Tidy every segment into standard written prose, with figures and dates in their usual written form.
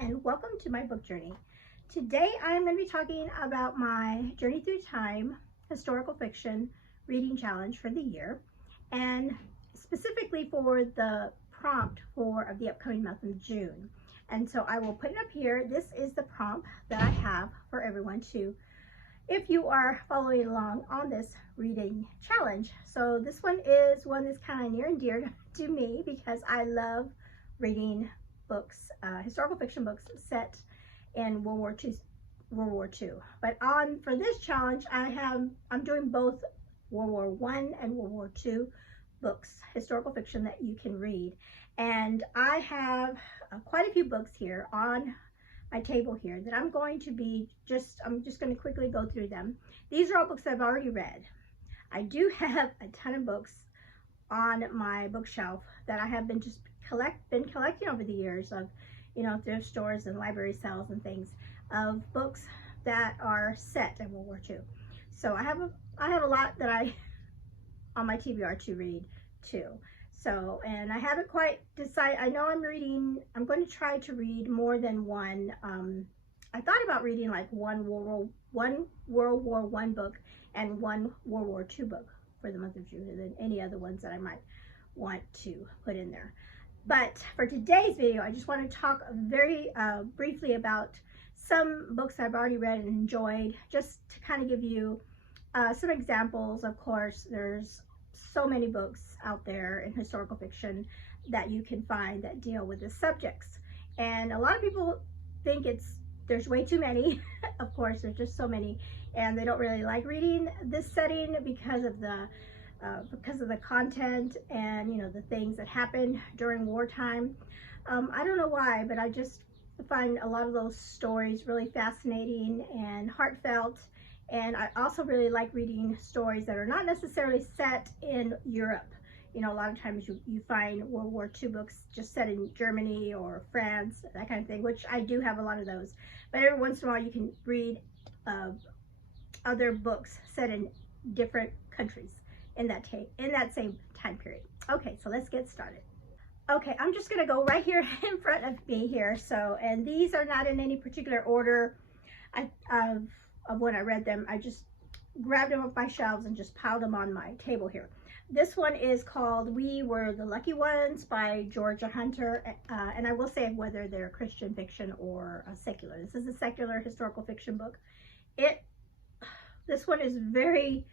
and welcome to my book journey. Today I'm going to be talking about my Journey Through Time historical fiction reading challenge for the year, and specifically for the prompt of the upcoming month of June. And so I will put it up here. This is the prompt that I have for everyone to, if you are following along on this reading challenge. So this one is one that's kind of near and dear to me because I love reading books, historical fiction books set in World War II. But for this challenge, I'm doing both World War I and World War II books, historical fiction that you can read. And I have quite a few books here on my table here that I'm just going to quickly go through them. These are all books I've already read. I do have a ton of books on my bookshelf that I have been collecting over the years of, thrift stores and library sales and things, of books that are set in World War II. So I have a lot that on my TBR to read too. So, and I haven't quite decided. I know I'm going to try to read more than one. I thought about reading like one World War I book and one World War II book for the month of June, and then any other ones that I might want to put in there. But for today's video, I just want to talk very briefly about some books I've already read and enjoyed, just to kind of give you some examples. Of course, there's so many books out there in historical fiction that you can find that deal with the subjects. And a lot of people think there's way too many. Of course, there's just so many, and they don't really like reading this setting because of the content and the things that happen during wartime. I don't know why, but I just find a lot of those stories really fascinating and heartfelt. And I also really like reading stories that are not necessarily set in Europe. A lot of times you find World War II books just set in Germany or France, that kind of thing, which I do have a lot of those. But every once in a while you can read other books set in different countries in that same time period. Okay, so let's get started. Okay, I'm just going to go right here in front of me here. So, and these are not in any particular order of when I read them. I just grabbed them off my shelves and just piled them on my table here. This one is called We Were the Lucky Ones by Georgia Hunter, and I will say whether they're Christian fiction or secular. This is a secular historical fiction book. This one is very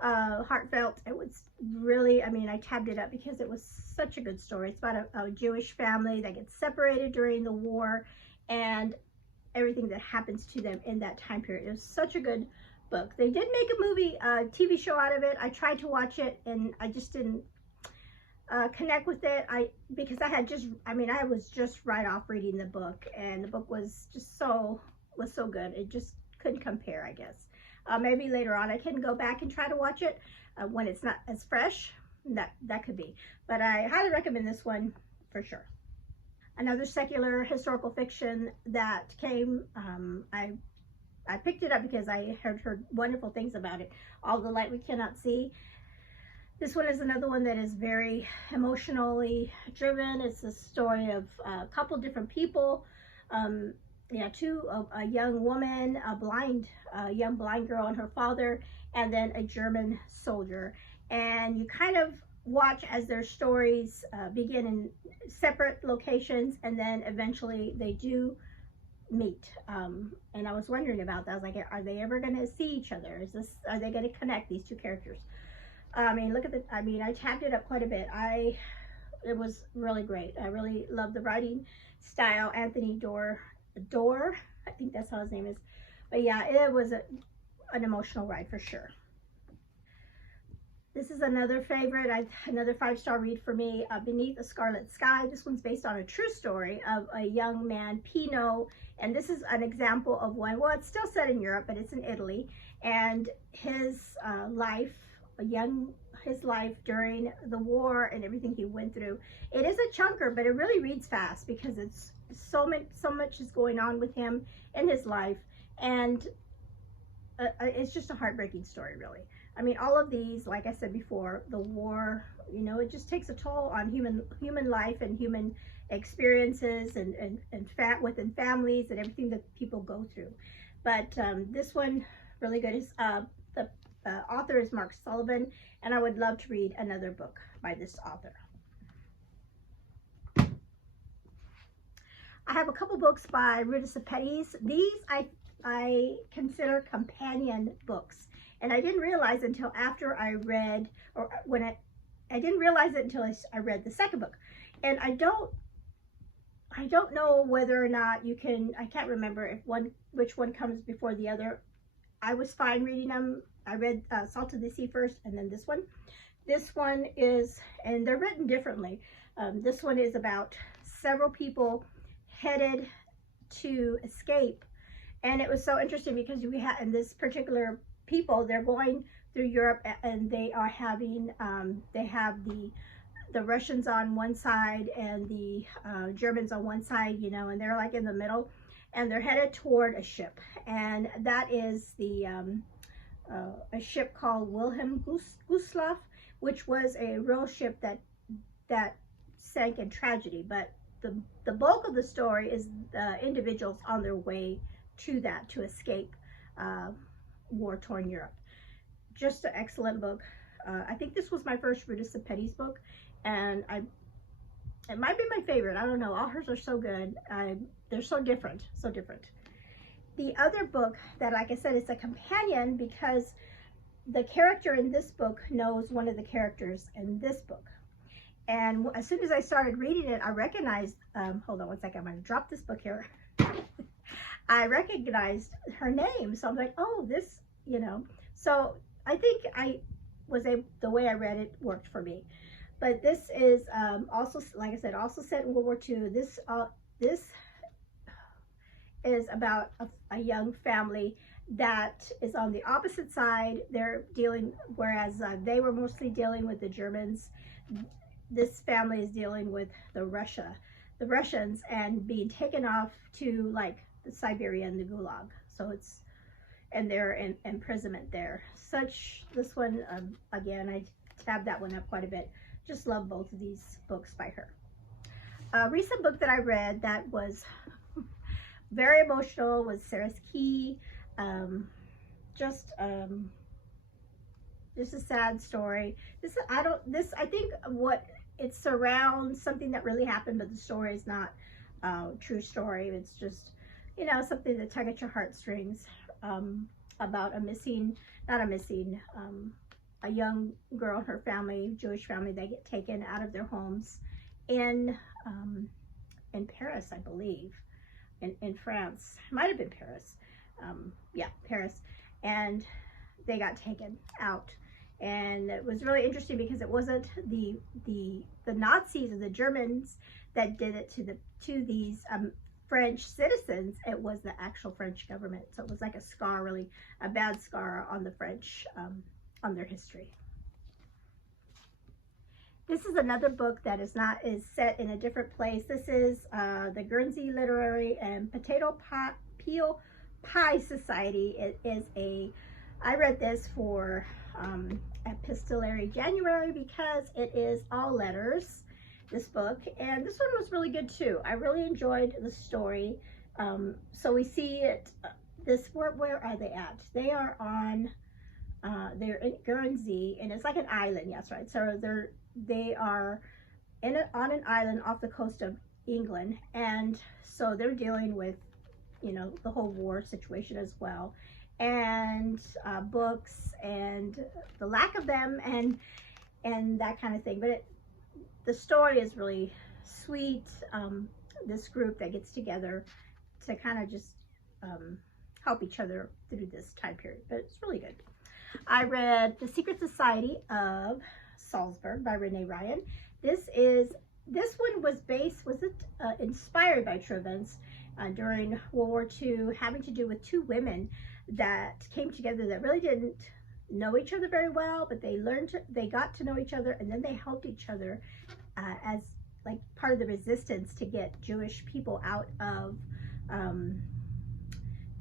heartfelt. It was really, I tabbed it up because it was such a good story. It's about a Jewish family that gets separated during the war and everything that happens to them in that time period. It was such a good book. They did make a movie, TV show out of it. I tried to watch it and I just didn't connect with it. Because I was just right off reading the book, and the book was just so good. It just couldn't compare, I guess. Maybe later on I can go back and try to watch it when it's not as fresh. That could be. But I highly recommend this one for sure. Another secular historical fiction that came, I picked it up because I heard wonderful things about it. All the Light We Cannot See. This one is another one that is very emotionally driven. It's a story of a couple different people. A young woman, a young blind girl and her father, and then a German soldier. And you kind of watch as their stories begin in separate locations, and then eventually they do meet. And I was wondering about that. I was like, are they ever going to see each other? Are they going to connect, these two characters? I tabbed it up quite a bit. It was really great. I really love the writing style. Anthony Dorr, I think that's how his name is. But yeah, it was an emotional ride for sure. This is another favorite, another 5-star read for me, Beneath a Scarlet Sky. This one's based on a true story of a young man, Pino, and this is an example of one, well, it's still set in Europe, but it's in Italy, and his life during the war and everything he went through. It is a chunker, but it really reads fast because it's so much is going on with him in his life, and it's just a heartbreaking story, really. I mean, all of these, like I said before, the war, you know, it just takes a toll on human life and human experiences and within families and everything that people go through. But this one really good. Is the author is Mark Sullivan, and I would love to read another book by this author. I have a couple books by Rita Sepetys. These I consider companion books, and I didn't realize until after I read, or when I didn't realize it until I read the second book. And I don't know whether or not you can, I can't remember which one comes before the other. I was fine reading them. I read Salt of the Sea first, and then this one. This one is, and they're written differently. This one is about several people headed to escape, and it was so interesting because we had, in this particular people, they're going through Europe, and they are having they have the Russians on one side and the Germans on one side, you know, and they're like in the middle, and they're headed toward a ship, and that is the a ship called Wilhelm Gustloff, which was a real ship that sank in tragedy. But the bulk of the story is the individuals on their way to escape war-torn Europe. Just an excellent book. I think this was my first Rita Sepetys book, and it might be my favorite. I don't know. All hers are so good. They're so different, so different. The other book that, like I said, is a companion because the character in this book knows one of the characters in this book. And as soon as I started reading it, I recognized, hold on one second, I'm going to drop this book here. I recognized her name. So I'm like, oh, this, you know. So I think the way I read it worked for me. But this is also, like I said, also set in World War II. This is about a young family that is on the opposite side. They're dealing, whereas they were mostly dealing with the Germans, this family is dealing with the Russians, and being taken off to like the Siberia and the Gulag. So it's, and they're in imprisonment there. This one, again, I tabbed that one up quite a bit. Just love both of these books by her. A recent book that I read that was very emotional was Sarah's Key. Just a sad story. I think what it surrounds something that really happened, but the story is not a true story. It's just, you know, something that tug at your heartstrings, about a young girl and her family, Jewish family, they get taken out of their homes in Paris, I believe, in France. It might have been Paris. Yeah, Paris. And they got taken out. And it was really interesting because it wasn't the Nazis or the Germans that did it to these French citizens. It was the actual French government. So it was like a scar, really a bad scar on the French, on their history. This is another book that is set in a different place. This is the Guernsey Literary and Potato Peel Pie Society. It is I read this for Epistolary January because it is all letters, this book, and this one was really good too. I really enjoyed the story. So we see it, where are they at? They are on, they're in Guernsey, and it's like an island, yes, right? So they are on an island off the coast of England, and so they're dealing with, you know, the whole war situation as well, and books and the lack of them, and that kind of thing. But the story is really sweet. This group that gets together to kind of just help each other through this time period, but it's really good. I read The Secret Society of Salzburg by Renee Ryan. This one was inspired by true events during World War II, having to do with two women that came together that really didn't know each other very well, but they got to know each other, and then they helped each other as like part of the resistance to get Jewish people out of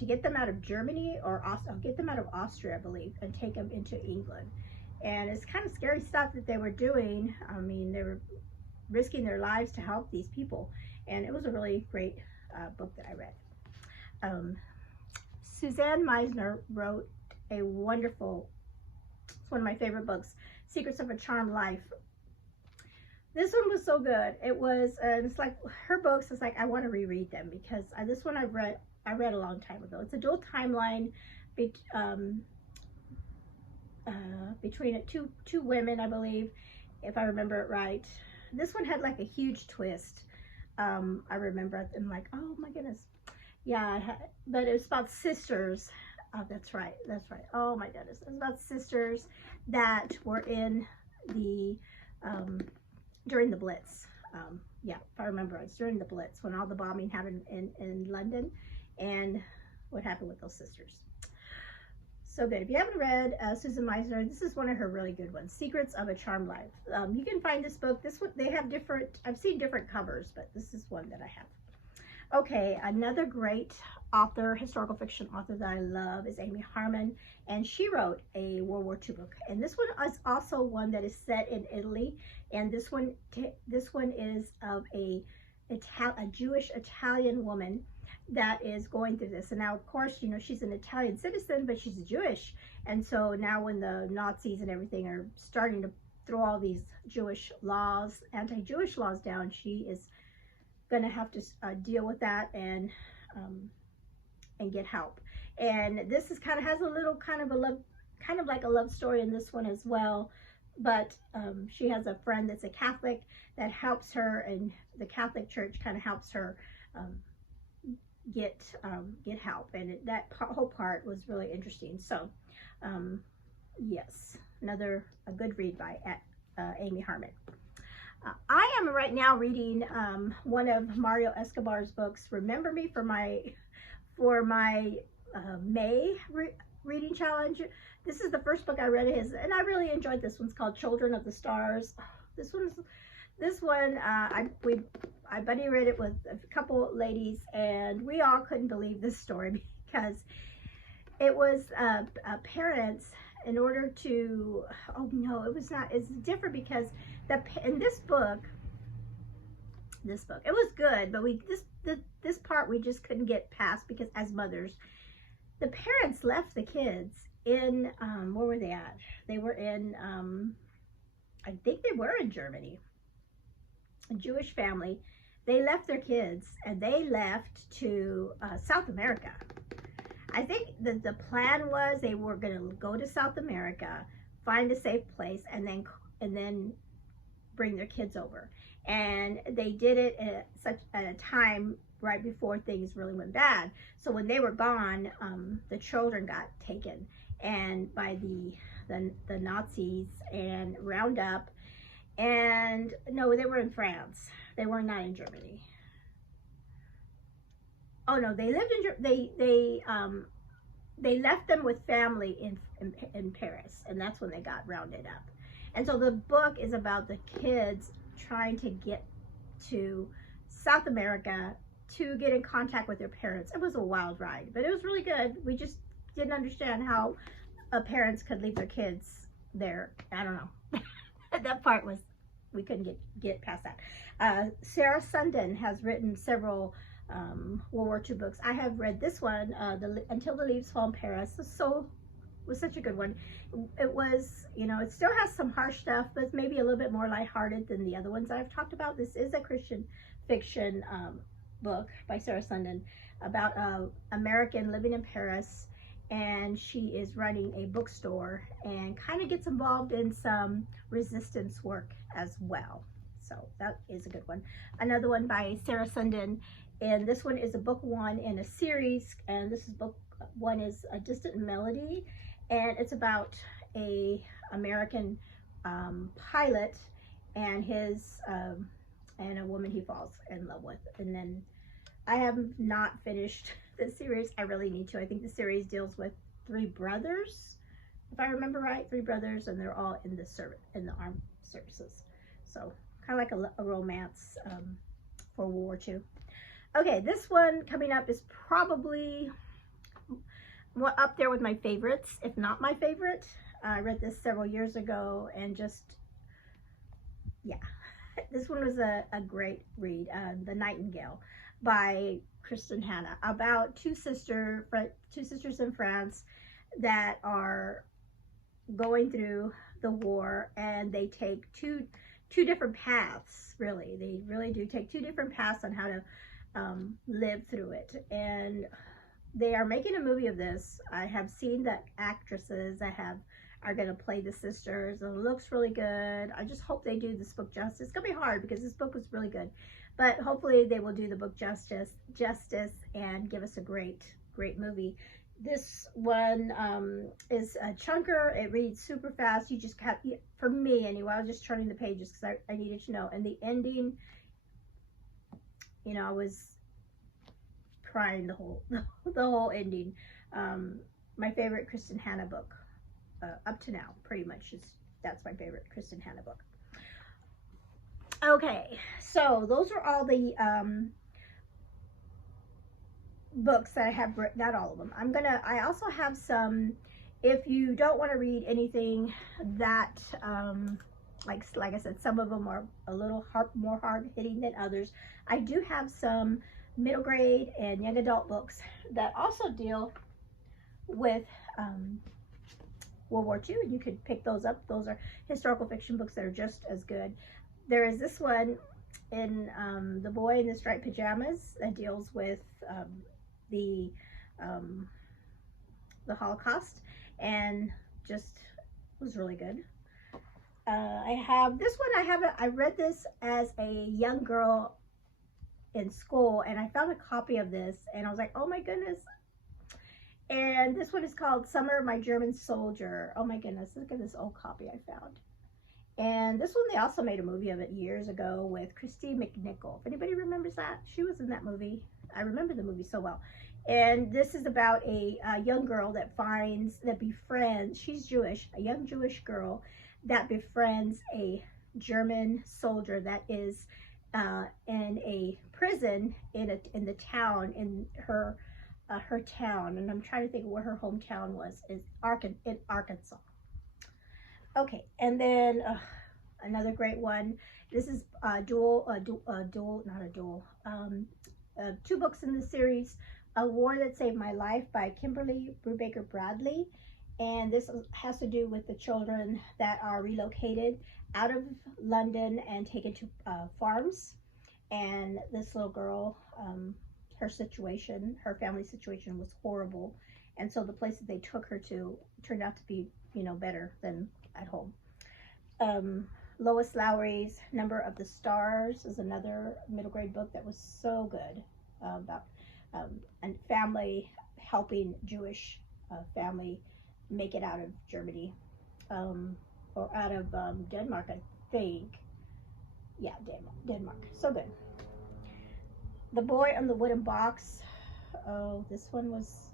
to get them out of Germany or get them out of Austria, I believe, and take them into England. And it's kind of scary stuff that they were doing. I mean, they were risking their lives to help these people. And it was a really great book that I read. Suzanne Meisner wrote a wonderful, it's one of my favorite books, Secrets of a Charmed Life. This one was so good. It was, it's like her books, it's like I want to reread them because this one I read a long time ago. It's a dual timeline between two women, I believe, if I remember it right. This one had like a huge twist. I remember, I'm like, oh my goodness. Yeah, but it was about sisters. Oh, that's right. Oh my goodness. It was about sisters that were in the, during the Blitz. Yeah, if I remember, it's during the Blitz when all the bombing happened in London and what happened with those sisters. So good. If you haven't read Susan Meisner, this is one of her really good ones, Secrets of a Charmed Life. You can find this book. This one, they have different, I've seen different covers, but this is one that I have. Okay, another great author, historical fiction author that I love is Amy Harmon, and she wrote a World War II book. And this one is also one that is set in Italy, and this one is of a Jewish Italian woman that is going through this. And now, of course, you know, she's an Italian citizen, but she's Jewish. And so now when the Nazis and everything are starting to throw all these Jewish laws, anti-Jewish laws down, she is going to have to deal with that and get help. And this is has a little kind of like a love story in this one as well. But she has a friend that's a Catholic that helps her, and the Catholic Church kind of helps her get help. And that whole part was really interesting. So yes, a good read by Amy Harmon. I am right now reading one of Mario Escobar's books, Remember Me, for my May reading challenge. This is the first book I read of his, and I really enjoyed this one. It's called Children of the Stars. This one I buddy read it with a couple ladies, and we all couldn't believe this story because it was parents, in order to, oh no, it was not, it's different because in this book, it was good, but this part we just couldn't get past because as mothers, the parents left the kids in, where were they at? They were in, I think they were in Germany, a Jewish family. They left their kids and they left to South America. I think the plan was they were going to go to South America, find a safe place, and then bring their kids over. And they did it at a time right before things really went bad. So when they were gone, the children got taken and by the Nazis and round up. And no, they were in France. They were not in Germany. Oh no, they lived in they left them with family in Paris, and that's when they got rounded up. And so the book is about the kids trying to get to South America to get in contact with their parents. It was a wild ride, but it was really good. We just didn't understand how parents could leave their kids there. I don't know. That part was, we couldn't get past that. Sarah Sundin has written several World War II books. I have read this one, Until the Leaves Fall in Paris. Was such a good one. It was, you know, it still has some harsh stuff, but it's maybe a little bit more lighthearted than the other ones I've talked about. This is a Christian fiction book by Sarah Sundin about an American living in Paris, and she is running a bookstore and kind of gets involved in some resistance work as well. So that is a good one. Another one by Sarah Sundin, and this one is a book one in a series, and this is book one is A Distant Melody, and it's about a American pilot and his and a woman he falls in love with. And then I have not finished the series. I really need to. I think the series deals with three brothers, if I remember right, three brothers, and they're all in the armed services. So kind of like a romance for World War II. Okay, this one coming up is probably up there with my favorites, if not my favorite. I read this several years ago and just, yeah. This one was a great read, The Nightingale by Kristen Hanna, about two sisters in France that are going through the war, and they take two different paths. Really, they really do take two different paths on how to live through it. And they are making a movie of this. I have seen the actresses that are going to play the sisters, and it looks really good. I just hope they do this book justice. It's going to be hard because this book was really good, but hopefully they will do the book justice and give us a great movie. This one is a chunker. It reads super fast. You just have, for me anyway, I was just turning the pages because I needed to know. And the ending, you know, I was crying the whole ending. My favorite Kristen Hanna book up to now, pretty much, that's my favorite Kristen Hanna book. Okay, so those are all the books that I have written, not all of them. I also have some, if you don't want to read anything that, like I said, some of them are a little more hard-hitting than others. I do have some middle grade and young adult books that also deal with World War II, and you could pick those up. Those are historical fiction books that are just as good. There is this one in The Boy in the Striped Pajamas that deals with the Holocaust, and just was really good. I have this one. I read this as a young girl in school, and I found a copy of this, and I was like, oh my goodness. And this one is called Summer, My German Soldier. Oh my goodness, look at this old copy I found. And this one, they also made a movie of it years ago with Christy McNichol. If anybody remembers that, she was in that movie. I remember the movie so well. And this is about a young girl that befriends, she's Jewish, a young Jewish girl that befriends a German soldier that is in a prison in the town, in her town, and I'm trying to think of where her hometown was, is in Arkansas. Okay, and then another great one. This is two books in the series, A War That Saved My Life by Kimberly Brubaker Bradley. And this has to do with the children that are relocated out of London and taken to farms. And this little girl, her family situation was horrible, and so the place that they took her to turned out to be, you know, better than at home. Lois Lowry's Number of the Stars is another middle grade book that was so good, about a family helping Jewish family make it out of Germany, or out of Denmark, I think. Yeah, Denmark. So good. The Boy on the Wooden Box. Oh, this one was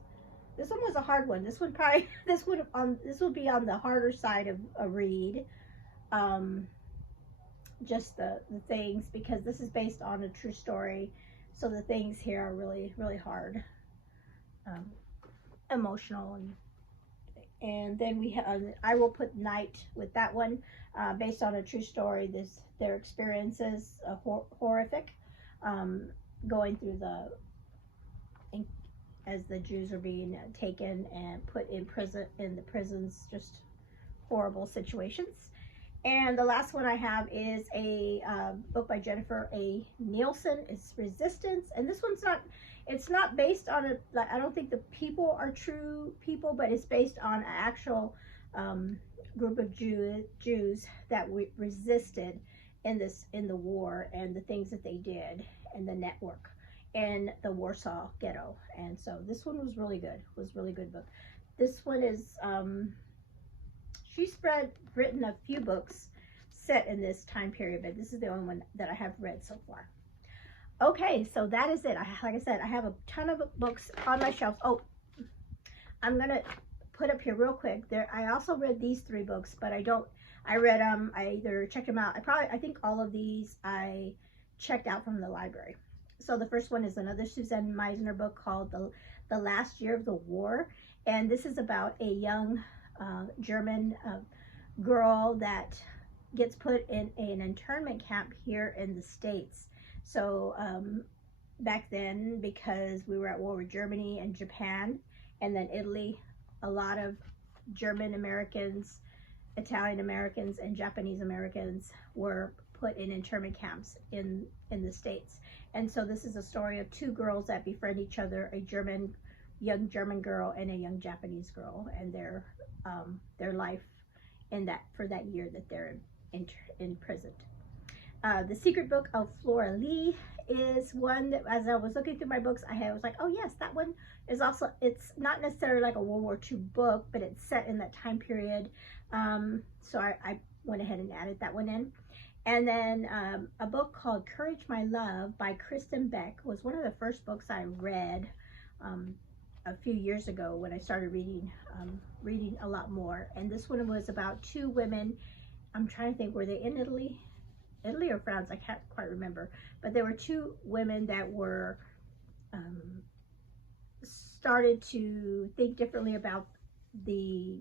a hard one. This would be on the harder side of a read. Just the things, because this is based on a true story, so the things here are really, really hard, emotional, and then we have, I will put Night with that one, based on a true story. Their experiences horrific, going through as the Jews are being taken and put in the prisons, just horrible situations. And the last one I have is a book by Jennifer A. Nielsen. It's Resistance, and this one's not based on I don't think the people are true people, but it's based on an actual group of Jews that resisted in the war, and the things that they did, and the network in the Warsaw Ghetto. And so this one was really good. It was a really good book. This one is she's written a few books set in this time period, but this is the only one that I have read so far. Okay, so that is it. Like I said, I have a ton of books on my shelves. Oh, I'm gonna put up here real quick. I also read these 3 books, but I read them. I either checked them out. I think all of these I checked out from the library. So the first one is another Suzanne Meisner book called The the last year of the war. And this is about a young German girl that gets put in an internment camp here in the States. So back then, because we were at war with Germany and Japan and then Italy, a lot of German Americans, Italian Americans, and Japanese Americans were put in internment camps in the States. And so this is a story of two girls that befriend each other, a young German girl and a young Japanese girl, and their life for that year that they're imprisoned. The Secret Book of Flora Lee is one that, as I was looking through my books, I was like, oh yes, that one is also, it's not necessarily like a World War II book, but it's set in that time period. So I went ahead and added that one in. And then a book called Courage, My Love by Kristen Beck was one of the first books I read a few years ago when I started reading a lot more. And this one was about two women. I'm trying to think, were they in Italy or France? I can't quite remember. But there were two women that were started to think differently about the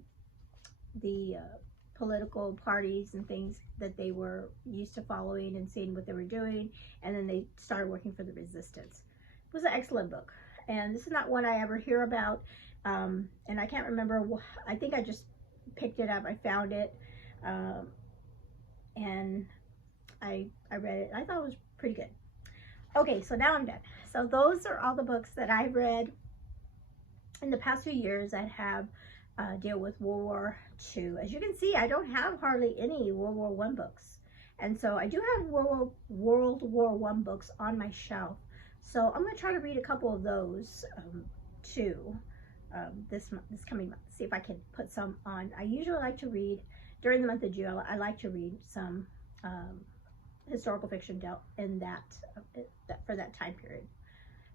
political parties and things that they were used to following and seeing what they were doing, and then they started working for the resistance. It was an excellent book, and this is not one I ever hear about, and I can't remember. I think I just picked it up. I found it, and I read it. I thought it was pretty good. Okay, so now I'm done. So those are all the books that I've read in the past few years that have deal with World War II. As you can see, I don't have hardly any World War I books. And so I do have World War I books on my shelf. So I'm going to try to read a couple of those too this coming month. See if I can put some on. I usually like to read, during the month of June, I like to read some historical fiction dealt in that for that time period.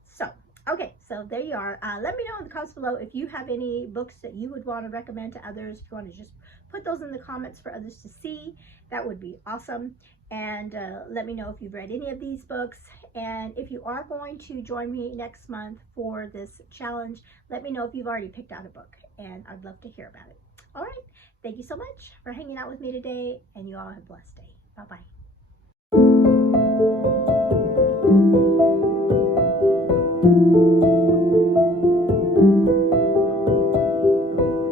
So okay, so there you are. Let me know in the comments below if you have any books that you would want to recommend to others. If you want to just put those in the comments for others to see, that would be awesome. And let me know if you've read any of these books. And if you are going to join me next month for this challenge, let me know if you've already picked out a book, and I'd love to hear about it. All right, thank you so much for hanging out with me today, and you all have a blessed day. Bye-bye.